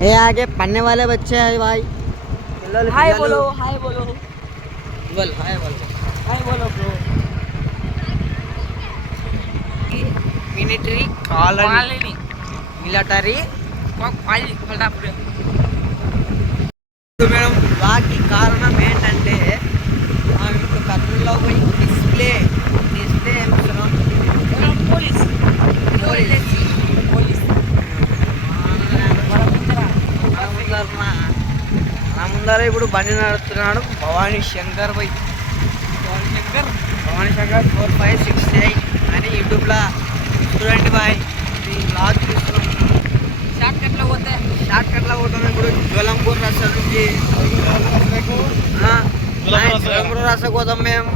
ये आगे पढ़ने वाले बच्चे हैं भाई। हाय बोलो, हाय बोलो, बोल हाय बोल हाय बोलो bro. Military colony military madam వాకి కారణం ఏంటంటే ఇప్పుడు కర్నూలులో పోయి డిస్ప్లే ఏమిస్తున్నాం పోలీస్ మన ముందర ఇప్పుడు బండి నడుస్తున్నాడు భవానీ శంకర్ 4568 అని యూట్యూబ్లో చూడండి బాయ్. ఇది బ్లాగ్ చూస్తున్నాం. షార్ట్ కట్లో పోతాం. ఇప్పుడు జ్వలంపూర్ రస్తా నుంచి జ్వలంపూర్ రస్తా పోతాం మేము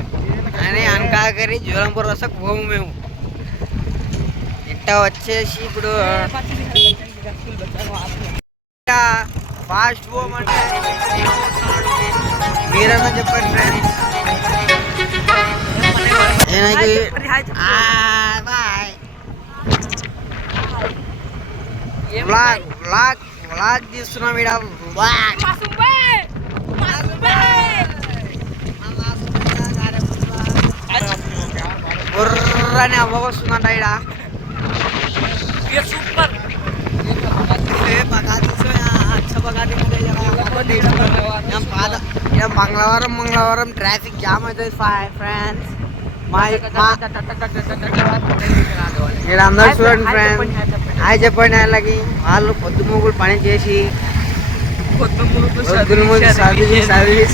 అని అనకాకరి జ్వలంపూర్ రస్తాకు పోము మేము. ఇట్టా వచ్చేసి ఇప్పుడు ఫాస్ట్ పోమంటే మీరన్నా చెప్పండి ఫ్రెండ్స్. బాయ్. వ్లాగ్ తీస్తున్నాం ఇక్కడ. బుర్రని అవ్వ వస్తుందంట ఇక్కడ. సూపర్ మంగళవారం ట్రాఫిక్ జామ్ అవుతుంది ఫ్రెండ్స్. ఇక్కడ అందరూ చూడండి ఫ్రెండ్స్. హాయ్ చెప్పండి వాళ్ళకి. వాళ్ళు పొద్దుమూగులు పని చేసి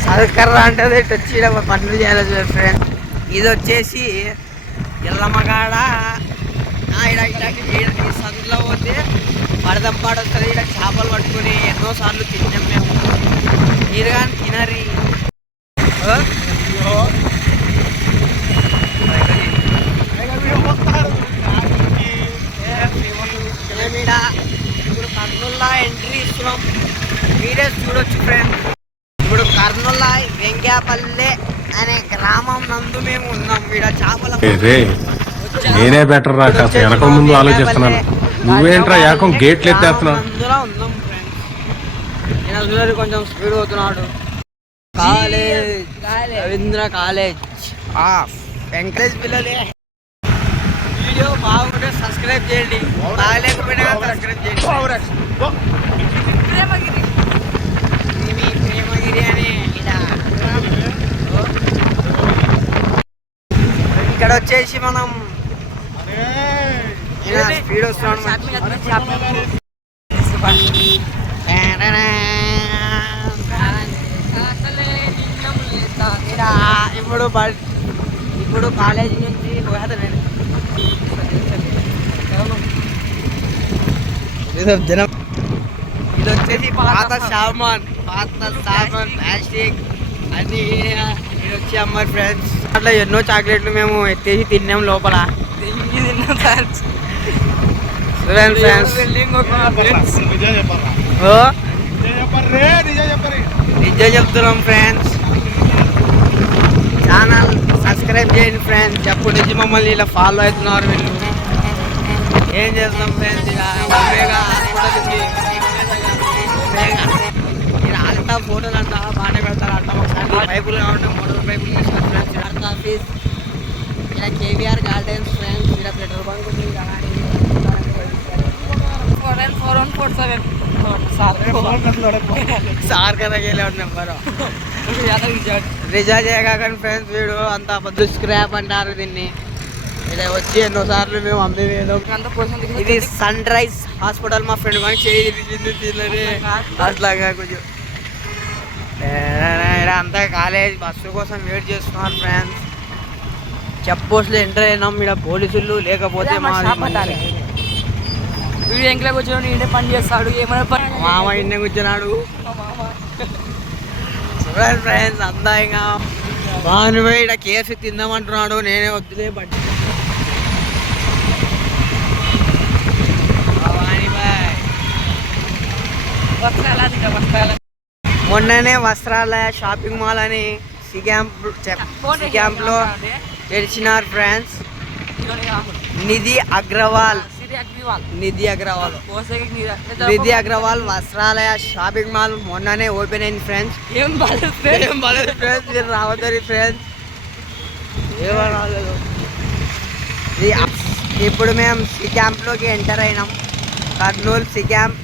చదువుకర్రా అంటే వచ్చి పనులు చేయాలి ఫ్రెండ్స్. ఇది వచ్చేసి ఎల్లమ్మగాడ ఈ సందులో పోతే పడదంపాడు వస్తుంది. ఇక్కడ చేపలు పట్టుకొని ఎన్నోసార్లు తిన్నాం మేము. మీరు కానీ తినరి. ఇప్పుడు కర్నూలులో ఎంట్రీ ఇస్తున్నాం. మీరే చూడొచ్చు ఫ్రెండ్స్. ఇప్పుడు కర్నూలులో వెంగ్యాపల్లె అనే గ్రామం నందు మేము ఉన్నాం. ఇక్కడ చేపల నేనే బెటర్ రా, కాస్త వెనక ముందు ఆలోచిస్తున్నాను. నువ్వేంట్రా ఏకం గేట్లు ఎత్తేస్తున్నావు. ఉన్నాం ఫ్రెండ్స్. ఈయన చూడాలి కొంచెం స్పీడ్ అవుతున్నాడు. రవీంద్ర కాలేజ్ ఆఫ్ వెంకటేష్ పిల్లలే. వీడియో బాగుంటే సబ్స్క్రైబ్ చేయండి, బాగలేకపోయినా సబ్స్క్రైబ్ చేయండి. ప్రేమగిరి అని ఇక్కడ వచ్చేసి మనం స్పీడ్ వస్తున్నాడు. ఇప్పుడు కాలేజీ నుంచి ఇది వచ్చేసి పాత సామాన్ ప్లాస్టిక్ అన్ని ఇది వచ్చి అమ్మాయి ఫ్రెండ్స్. అట్లా ఎన్నో చాక్లెట్లు మేము ఎత్తేసి తిన్నాం లోపల. నిజం చెప్తున్నాం ఫ్రెండ్స్. ఛానల్ సబ్స్క్రైబ్ చేయండి ఫ్రెండ్స్. ఎప్పటి నుంచి మమ్మల్ని ఇలా ఫాలో అవుతున్నారు వీళ్ళు. ఏం చేస్తున్నాం ఫ్రెండ్స్. ఇలా అంతా ఫోటోలు అంతా బాగానే పెడతారు. అంతా ఒకసారి పైపులు కాబట్టి మోటార్ పైపులు తీసుకొని ఫ్రెండ్స్. ఆఫీస్ ఇక్కడ కేవీఆర్ గార్డెన్స్ ఫ్రెండ్స్. ఇక్కడ పెట్రోల్ బంక్ ఉంది. సార్ కదా నెంబరు రిజార్జ్ చేయగానే ఫ్రెండ్స్. వీడు అంత పొద్దు స్క్రాప్ అంటారు దీన్ని. ఇలా వచ్చి ఎన్నోసార్లు మేము అమ్మేవేయడం. ఇది సన్ రైజ్ హాస్పిటల్. మా ఫ్రెండ్ కానీ చేయింది అట్లాగా కొంచెం. అంతా కాలేజ్ బస్సు కోసం వెయిట్ చేస్తున్నారు ఫ్రెండ్స్. చెక్ పోస్ట్లో ఎంటర్ అయినాం. ఇక్కడ పోలీసులు లేకపోతే వీడు ఎంకలో కూర్చొని ఇంటే పని చేస్తాడు. ఏమైనా పని మామ ఇంటే కూర్చున్నాడు. చూడండి ఫ్రెండ్స్ అంతా ఇంకా బాగుని పోయి ఇక్కడ కేసు తిందామంటున్నాడు. నేనే వద్దులే పట్టి మొన్ననే వస్త్రాలయ షాపింగ్ మాల్ అని సి క్యాంప్లో తెరిచినారు ఫ్రెండ్స్. నిధి అగ్రవాల్ నిధి అగ్రవాల్ పోసేకి నిధి అగ్రవాల్ వస్త్రాలయ షాపింగ్ మాల్ మొన్ననే ఓపెన్ అయింది ఫ్రెండ్స్. ఏం బాలేదు ఏం బాలేదు ఫ్రెండ్స్, మీరు రావద్దని ఫ్రెండ్స్. ఏమరాలేదు. ఇప్పుడు మేము సి క్యాంప్లోకి ఎంటర్ అయినాం. Kurnool C camp.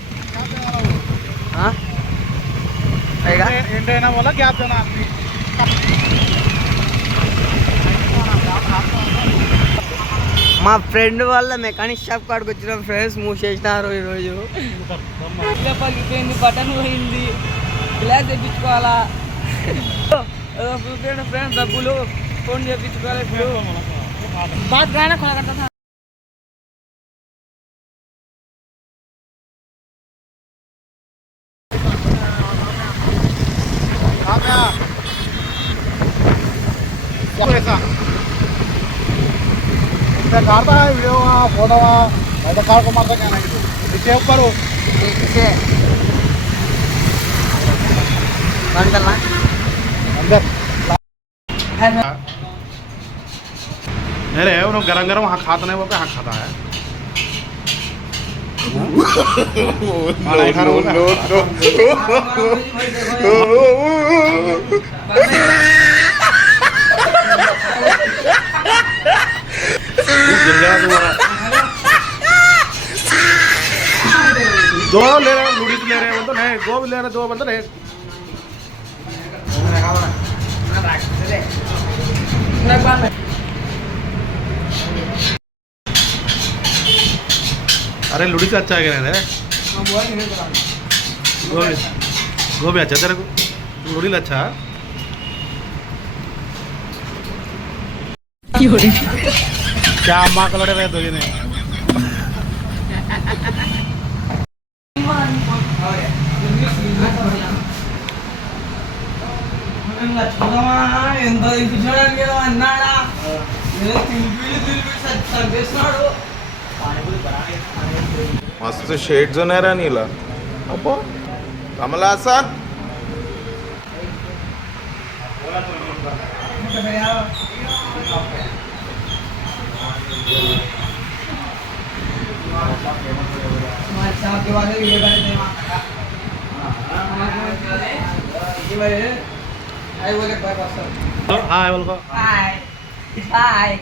మా ఫ్రెండ్ వాళ్ళ మెకానిక్ షాప్ కాడికి వచ్చిన ఫ్రెండ్స్ మూసేసినారు ఈరోజు. పగిలిపోయింది, బటన్ పోయింది, గ్లాస్ తెప్పించుకోవాలా. ఫ్రెండ్స్ డబ్బులు ఫోన్ చేయించుకోవాలి. ఇప్పుడు బాత్ రాయన కొనగంట. काटता है वीडियो फोटो ऐसा कार को मारता क्या नहीं सेव करो अंदर अरे वो गरम गरम हाँ खाता नहीं वो हाँ खाता है दो ले रहे नूडल्स ले रहे हैं तो नहीं दो ले रहे दो बंदे नहीं अरे नूडल्स अच्छा है क्या रे गोभी अच्छा तेरे को नूडल्स अच्छा क्या अम्मा को लड़े रहे दो जने ఎంత తినిపించడానికి ఏదో అన్నాడా, ఏదో తినిపి చంపేస్తున్నాడు. मस्त शेड जो नाही राणीला अप्पो कमला असा हाँ बोल को हाय हाय